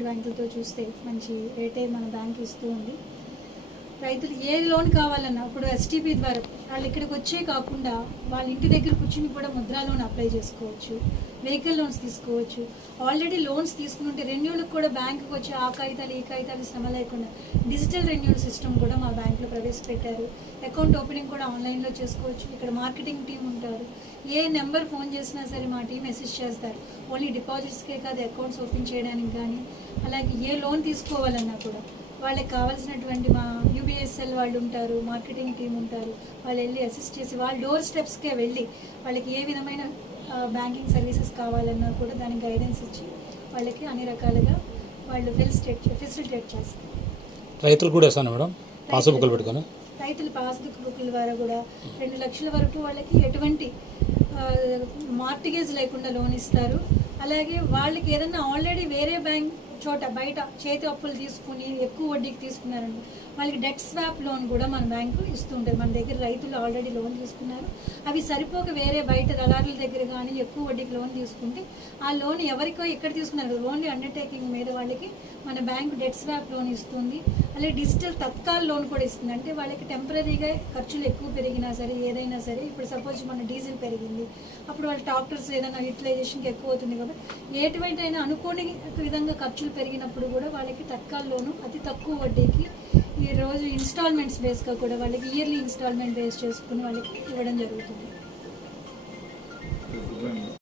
Government బ్యాంకులతో చూస్తే మంచి రేటే మన బ్యాంక్ ఇస్తూ ఉంది. రైతులు ఏ లోన్ కావాలన్నా ఇప్పుడు ఎస్టీపీ ద్వారా వాళ్ళు ఇక్కడికి వచ్చే కాకుండా వాళ్ళ ఇంటి దగ్గర కూర్చుని కూడా ముద్రా లోన్ అప్లై చేసుకోవచ్చు, వెహికల్ లోన్స్ తీసుకోవచ్చు. ఆల్రెడీ లోన్స్ తీసుకుంటే రెన్యూలకు కూడా బ్యాంకుకి వచ్చి ఆ కాగితాలు ఈ కాగితాలు శ్రమ లేకుండా డిజిటల్ రెన్యూల్ సిస్టమ్ కూడా మా బ్యాంకులో ప్రవేశపెట్టారు. అకౌంట్ ఓపెనింగ్ కూడా ఆన్లైన్లో చేసుకోవచ్చు. ఇక్కడ మార్కెటింగ్ టీం ఉంటారు. ఏ నెంబర్ ఫోన్ చేసినా సరే మా టీం అసిస్ట్ చేస్తారు. ఓన్లీ డిపాజిట్స్కే కాదు, అకౌంట్స్ ఓపెన్ చేయడానికి కానీ, అలాగే ఏ లోన్ తీసుకోవాలన్నా కూడా వాళ్ళకి కావాల్సినటువంటి మా యూబీఎస్ఎల్ వాళ్ళు ఉంటారు, మార్కెటింగ్ టీం ఉంటారు. వాళ్ళు వెళ్ళి అసిస్ట్ చేసి వాళ్ళ డోర్ స్టెప్స్కే వెళ్ళి వాళ్ళకి ఏ విధమైన బ్యాంకింగ్ సర్వీసెస్ కావాలన్నా కూడా దానికి గైడెన్స్ ఇచ్చి వాళ్ళకి అన్ని రకాలుగా వాళ్ళు ఫెసిలిటేట్ చేస్తారు. రైతులు కూడా ఇస్తాను మేడం పాస్బుక్లు పెట్టుకొని, రైతులు పాస్బుక్ల ద్వారా కూడా 2 లక్షల వరకు వాళ్ళకి ఎటువంటి మార్టిగేజ్ లేకుండా లోన్ ఇస్తారు. అలాగే వాళ్ళకి ఏదన్నా ఆల్రెడీ వేరే బ్యాంక్ చోట బయట చేతి అప్పులు తీసుకుని ఎక్కువ వడ్డీకి తీసుకున్నారండి, వాళ్ళకి డెట్ స్వాప్ లోన్ కూడా మన బ్యాంకు ఇస్తుంటుంది. మన దగ్గర రైతులు ఆల్రెడీ లోన్ తీసుకున్నారు, అవి సరిపోక వేరే బయట దళారుల దగ్గర కానీ ఎక్కువ వడ్డీకి లోన్ తీసుకుంటే ఆ లోన్ ఎవరికో ఎక్కడ తీసుకున్నారు ఓన్లీ అండర్టేకింగ్ మీద వాళ్ళకి మన బ్యాంకు డెట్ స్వాప్ లోన్ ఇస్తుంది. అలాగే డిజిటల్ తత్కాల్ లోన్ కూడా ఇస్తుంది. అంటే వాళ్ళకి టెంపరీగా ఖర్చులు ఎక్కువ పెరిగినా సరే ఏదైనా సరే, ఇప్పుడు సపోజ్ మన డీజిల్ పెరిగింది, అప్పుడు వాళ్ళ ట్రాక్టర్స్ ఏదైనా యూటిలైజేషన్కి ఎక్కువ అవుతుంది కాబట్టి ఎటువంటి అయినా అనుకోని విధంగా ఖర్చులు పెరిగినప్పుడు కూడా వాళ్ళకి తత్కాల్ లోను అతి తక్కువ వడ్డీకి ఈ రోజు ఇన్స్టాల్మెంట్స్ బేస్గా కూడా వాళ్ళకి ఇయర్లీ ఇన్స్టాల్మెంట్ బేస్ చేసుకుని వాళ్ళకి ఇవ్వడం జరుగుతుంది.